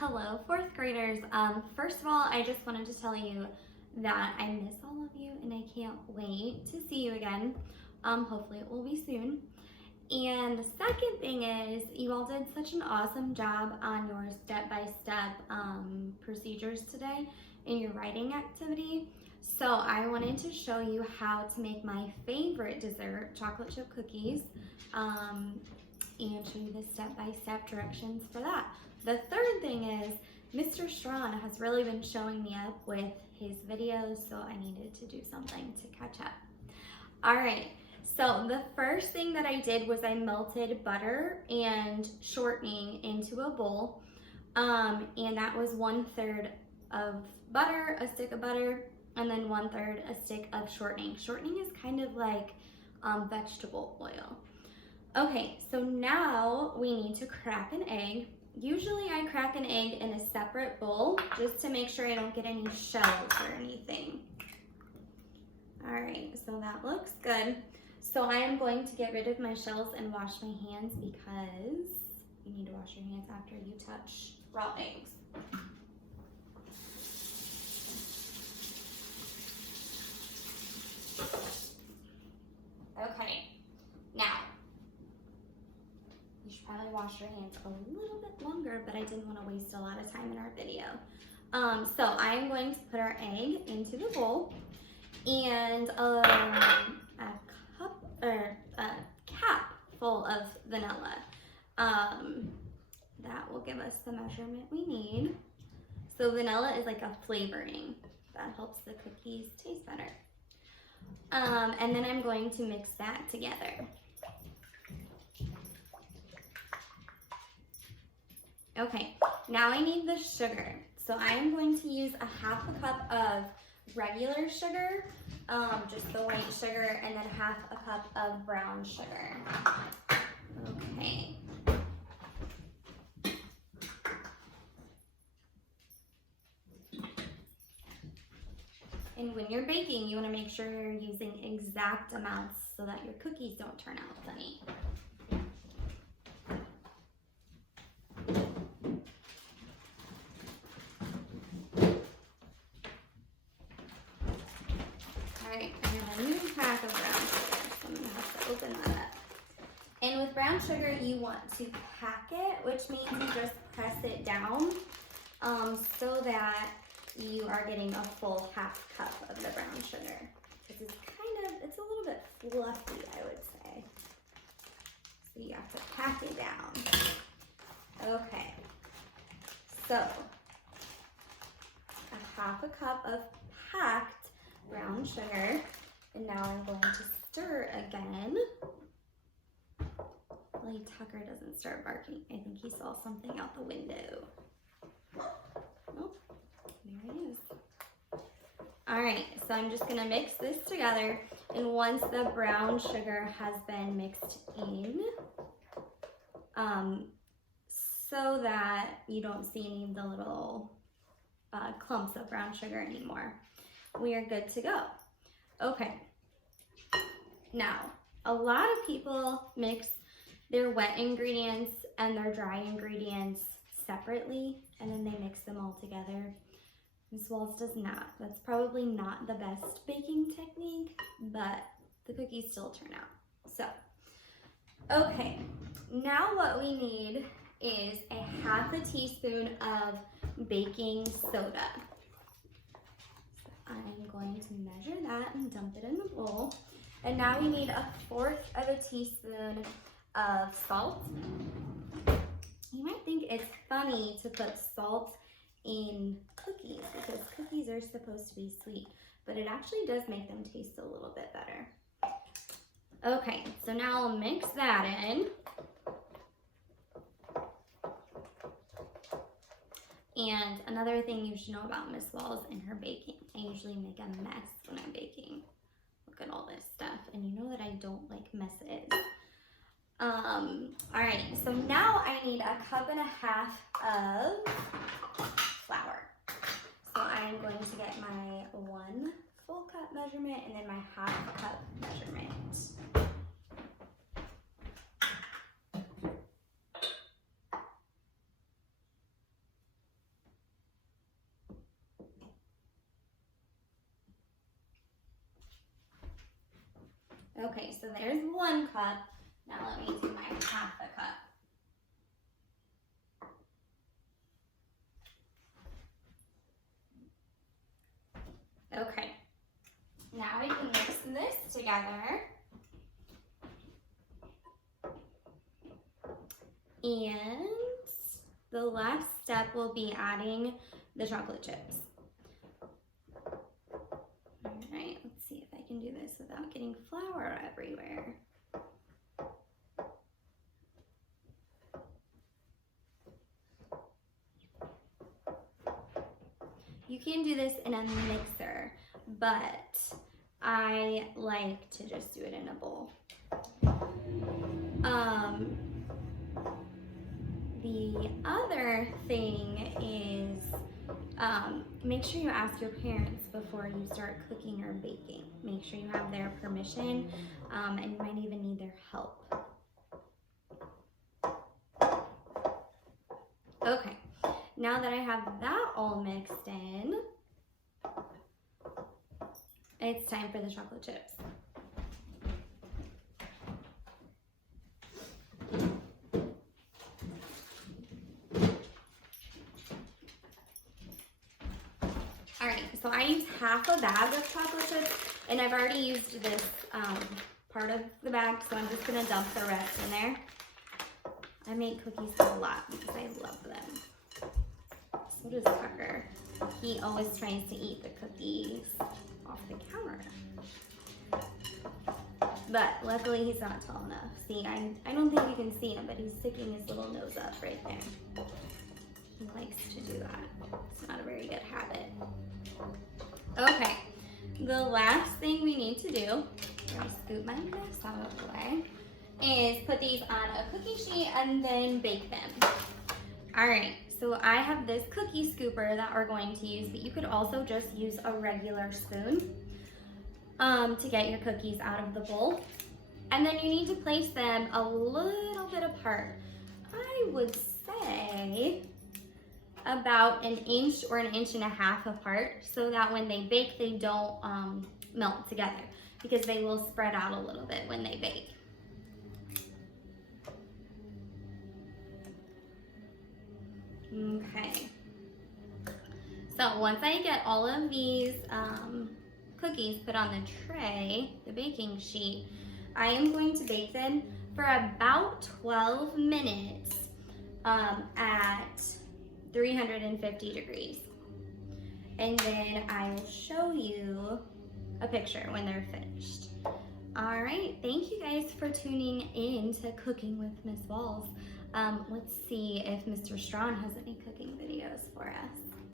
Hello, fourth graders. First of all, I just wanted to tell you that I miss all of you and I can't wait to see you again. Hopefully it will be soon. And the second thing is, you all did such an awesome job on your step-by-step procedures today in your writing activity. So I wanted to show you how to make my favorite dessert, chocolate chip cookies, and show you the step-by-step directions for that. The third thing is, Mr. Strawn has really been showing me up with his videos, so I needed to do something to catch up. All right, so the first thing that I did was I melted butter and shortening into a bowl, and that was 1/3 of butter, a stick of butter, and then 1/3 a stick of shortening. Shortening is kind of like vegetable oil. Okay, so now we need to crack an egg. Usually I crack an egg in a separate bowl just to make sure I don't get any shells or anything. All right, so that looks good. So I am going to get rid of my shells and wash my hands because you need to wash your hands after you touch raw eggs. Okay, now you should probably wash your hands a little bit longer, but I didn't want to waste a lot of time in our video. So I am going to put our egg into the bowl and a cup or a cap full of vanilla. That will give us the measurement we need. So vanilla is like a flavoring that helps the cookies taste better. And then I'm going to mix that together. Okay, now I need the sugar. So I am going to use a 1/2 cup of regular sugar, just the white sugar, and then 1/2 cup of brown sugar. Okay. And when you're baking, you want to make sure you're using exact amounts so that your cookies don't turn out funny. Alright, I have a new pack of brown sugar, so I'm going to have to open that up. And with brown sugar, you want to pack it, which means you just press it down so that you are getting a full 1/2 cup of the brown sugar. This is it's a little bit fluffy, I would say. So you have to pack it down. Okay, so a 1/2 cup of packed brown sugar, and now I'm going to stir again. Hopefully Tucker doesn't start barking. I think he saw something out the window. Oh, there it is. All right, so I'm just gonna mix this together, and once the brown sugar has been mixed in, so that you don't see any of the little clumps of brown sugar anymore, we are good to go. Okay, now a lot of people mix their wet ingredients and their dry ingredients separately, and then they mix them all together. Ms. Walls does not. That's probably not the best baking technique, but the cookies still turn out. So, okay, now what we need is a 1/2 teaspoon of baking soda. I'm going to measure that and dump it in the bowl. And now we need 1/4 teaspoon of salt. You might think it's funny to put salt in cookies because cookies are supposed to be sweet, but it actually does make them taste a little bit better. Okay, so now I'll mix that in. And another thing you should know about Miss Walls and her baking, I usually make a mess when I'm baking. Look at all this stuff, and you know that I don't like messes. All right, so now I need 1.5 cups of flour. So I'm going to get my 1 full cup measurement and then my 1/2 cup measurement. Okay, so there's 1 cup. Now let me do my half a cup. Okay, now we can mix this together. And the last step will be adding the chocolate chips. All right, let's see if I can do this without getting flour everywhere. You can do this in a mixer, but I like to just do it in a bowl. The other thing is make sure you ask your parents before you start cooking or baking. Make sure you have their permission, and you might even need their help. Okay, now that I have that all mixed in, it's time for the chocolate chips. Alright, so I use half a bag of chocolate chips, and I've already used this part of the bag, so I'm just going to dump the rest in there. I make cookies a lot because I love them. So does Tucker. He always tries to eat the cookies off the counter. But luckily he's not tall enough. See, I don't think you can see him, but he's sticking his little nose up right there. He likes to do that. It's not a very good habit. Okay, the last thing we need to do, let me scoop my mess out of the way, is put these on a cookie sheet and then bake them. All right, so I have this cookie scooper that we're going to use, but you could also just use a regular spoon to get your cookies out of the bowl. And then you need to place them a little bit apart. I would say about 1 inch or 1.5 inches apart, so that when they bake, they don't melt together, because they will spread out a little bit when they bake. Okay, so once I get all of these cookies put on the tray, the baking sheet, I am going to bake them for about 12 minutes at 350 degrees. And then I will show you a picture when they're finished. All right, thank you guys for tuning in to Cooking with Miss Walls. Let's see if Mr. Strawn has any cooking videos for us.